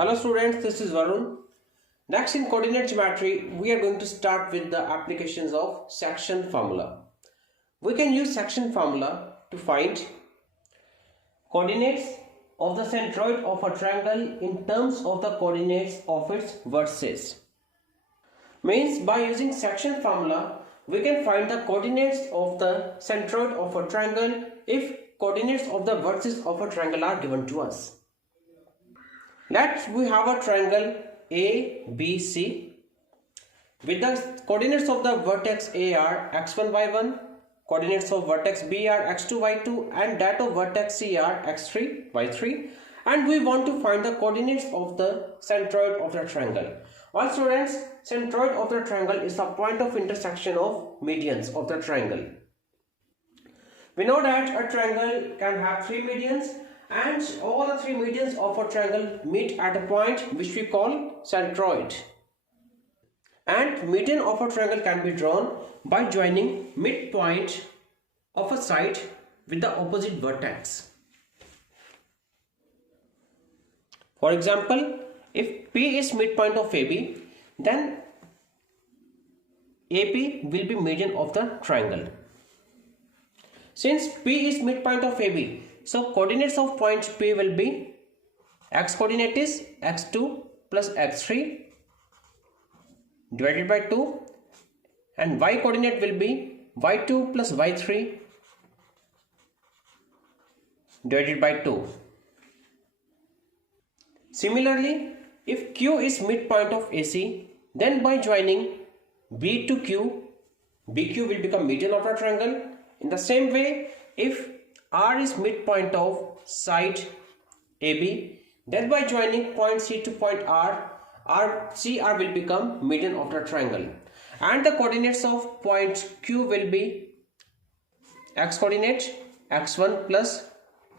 Hello students, this is Varun. Next in coordinate geometry, we are going to start with the applications of section formula. We can use section formula to find coordinates of the centroid of a triangle in terms of the coordinates of its vertices. Means by using section formula, we can find the coordinates of the centroid of a triangle if coordinates of the vertices of a triangle are given to us. Let's we have a triangle ABC with the coordinates of the vertex A are x1, y1, coordinates of vertex B are x2, y2 and that of vertex C are x3, y3, and we want to find the coordinates of the centroid of the triangle. Well students, centroid of the triangle is the point of intersection of medians of the triangle. We know that a triangle can have three medians, and all the three medians of a triangle meet at a point which we call centroid. And median of a triangle can be drawn by joining midpoint of a side with the opposite vertex. For example, if P is midpoint of AB, then AP will be median of the triangle. Since P is midpoint of AB, so coordinates of point P will be x coordinate is x2 plus x3 divided by 2 and y coordinate will be y2 plus y3 divided by 2. Similarly, if Q is midpoint of AC, then by joining B to Q, BQ will become median of the triangle. In the same way, if R is midpoint of side AB, then by joining point C to point R, CR will become median of the triangle. And the coordinates of point Q will be x coordinate x1 plus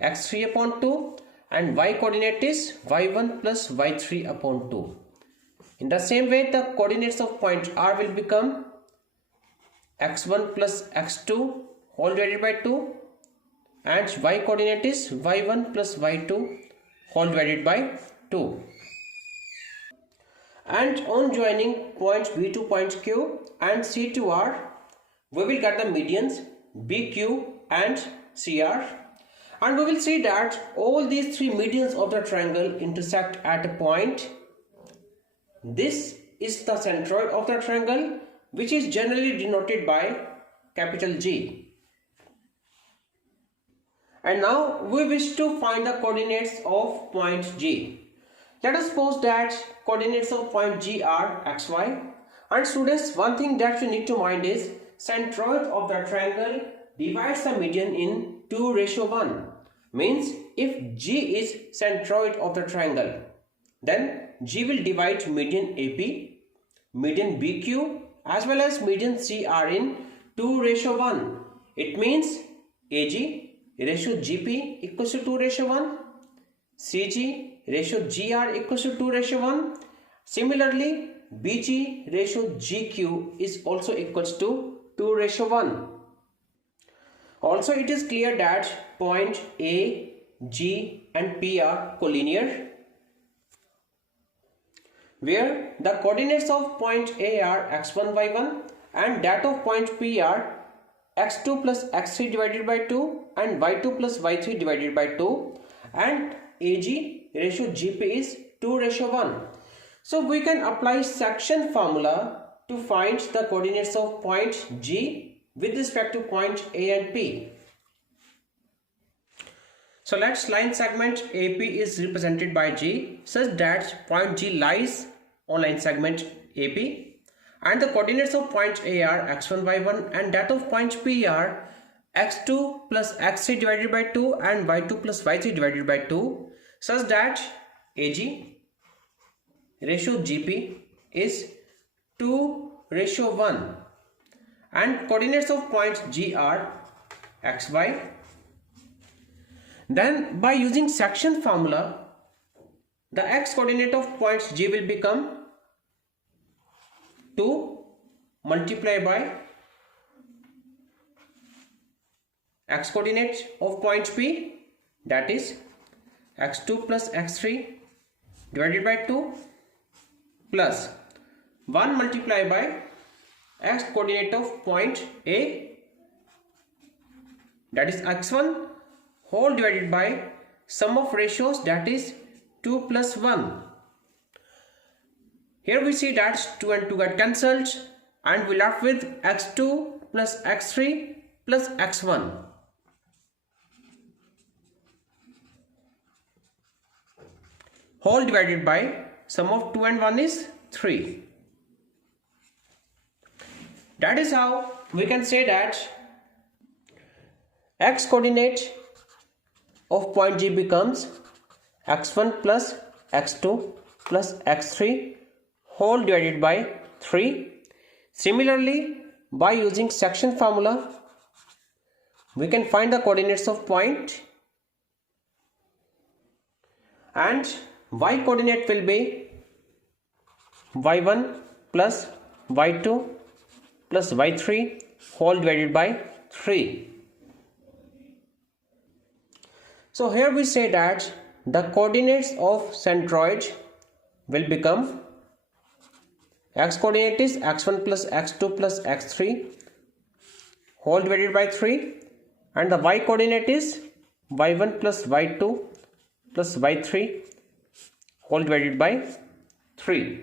x3 upon 2 and y coordinate is y1 plus y3 upon 2. In the same way, the coordinates of point R will become x1 plus x2 whole divided by 2 and y coordinate is y1 plus y2 whole divided by 2. And on joining point B to point Q and C to R, we will get the medians BQ and CR, and we will see that all these three medians of the triangle intersect at a point. This is the centroid of the triangle, which is generally denoted by capital G. And now we wish to find the coordinates of point G. Let us suppose that coordinates of point G are xy. And students, one thing that you need to mind is centroid of the triangle divides the median in 2:1. Means if G is centroid of the triangle, then G will divide median AP, median BQ as well as median CR in 2:1. It means AG ratio GP equals to 2:1, CG ratio GR equals to 2:1. Similarly, BG ratio GQ is also equals to 2:1. Also, it is clear that point A, G and P are collinear, where the coordinates of point A are x1, y1 and that of point P are x2 plus x3 divided by 2 and y2 plus y3 divided by 2, and AG ratio GP is 2:1. So we can apply section formula to find the coordinates of point G with respect to point A and P. So let's line segment AP is represented by G such that point G lies on line segment AP. And the coordinates of point A are x1, y1 and that of point P are x2 plus x3 divided by 2 and y2 plus y3 divided by 2, such that AG ratio GP is 2:1 and coordinates of point G are xy. Then by using section formula, the x coordinate of point G will become 2 multiplied by x coordinate of point P, that is x2 plus x3 divided by 2 plus 1 multiplied by x coordinate of point A, that is x1, whole divided by sum of ratios, that is 2 plus 1. Here we see that 2 and 2 get cancelled and we left with x2 plus x3 plus x1. Whole divided by sum of 2 and 1 is 3. That is how we can say that x coordinate of point G becomes x1 plus x2 plus x3 whole divided by 3. Similarly, by using section formula, we can find the coordinates of point, and y coordinate will be y1 plus y2 plus y3 whole divided by 3. So here we say that the coordinates of centroid will become, x coordinate is x1 plus x2 plus x3 whole divided by 3, and the y coordinate is y1 plus y2 plus y3 whole divided by 3.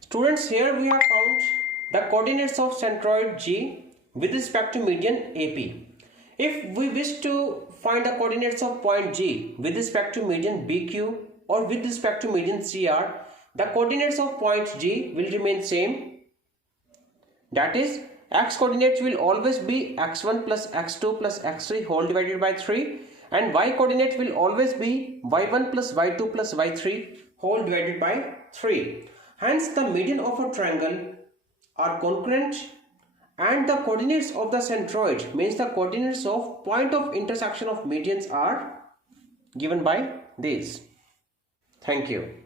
Students, here we have found the coordinates of centroid G with respect to median AP. If we wish to find the coordinates of point G with respect to median BQ or with respect to median CR, the coordinates of point G will remain same. That is, x coordinates will always be x1 plus x2 plus x3 whole divided by 3, and y coordinate will always be y1 plus y2 plus y3 whole divided by 3. Hence, the median of a triangle are concurrent, and the coordinates of the centroid, means the coordinates of point of intersection of medians, are given by this. Thank you.